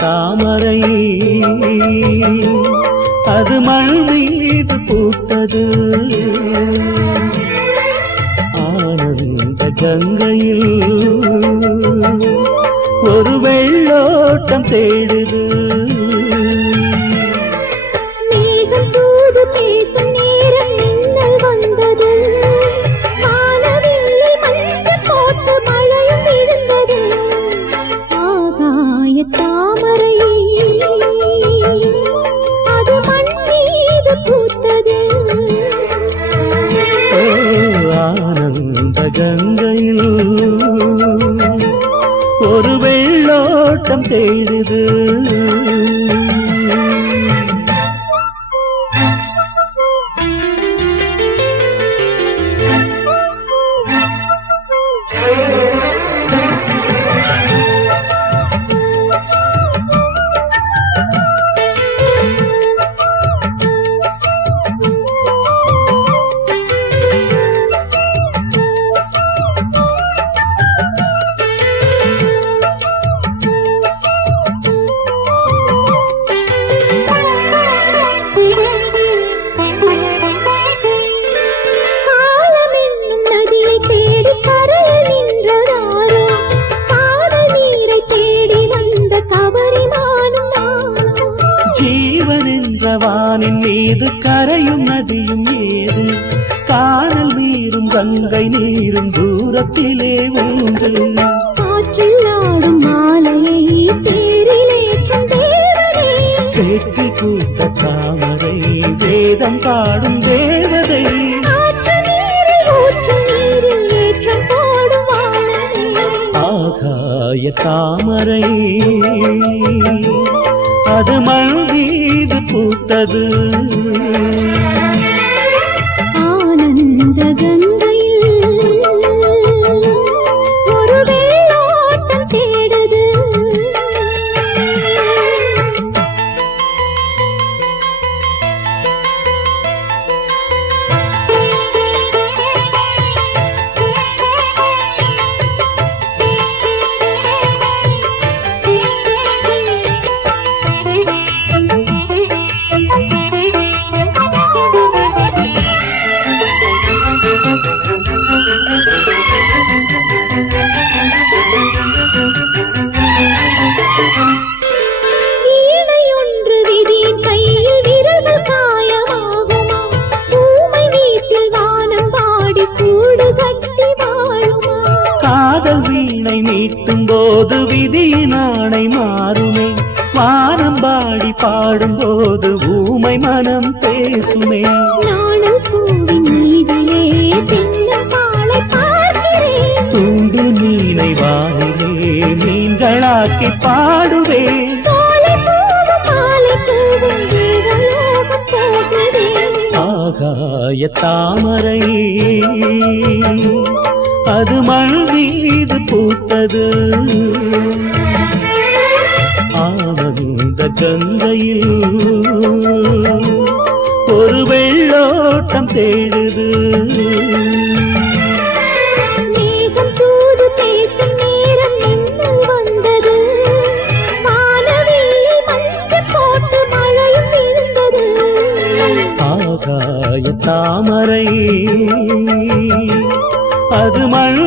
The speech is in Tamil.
தாமரை அது மண் மீது பூத்தது ஆனந்த கங்கையில் ஒரு வெள்ளோட்டம் தேடுது மேகம் தூது பேசும் நேரம் மின்னல் வந்தது வானவில்லை மஞ்சள் போட்டு மழையும் விழுந்தது ஆகாய தாமரை அது மண் மீது பூத்தது ஆனந்த கங்கையில் ஒரு வெள்ளோட்டம் தேடுது வானின் மீது கரையும் நதியும் ஏது காணல் நீரும் கங்கை நீரும் தூரத்திலே உண்டு காற்றில் ஆடும் மாலையை தேரிலேற்றும் தேவதை சேற்றி கூட்ட தாமரை வேதம் பாடும் தேவதை ஆகாய தாமரை அது மண் மீது பூத்தது ஆனந்த கங்கையில் ஒரு வெள்ளோட்டம் தேடுது காதல் வீணை மீட்டும் போது விதியின் ஆணை மாறுமே வானம் பாடி பாடும் போது ஊமை மனம் பேசுமே தூண்டு மீனை வானிலே மீன்களாக்கி பாடுவேன் ஆகாய தாமரை அது மண் மீது பூத்தது ஆனந்த கங்கையில் ஒரு வெள்ளோட்டம் தேடுது மேகம் தூது பேசும் நேரம் மின்னல் வந்தது வானவில்லை மஞ்சள் போட்டு மழையும் விழுந்தது ஆகாய தாமரை அது மண்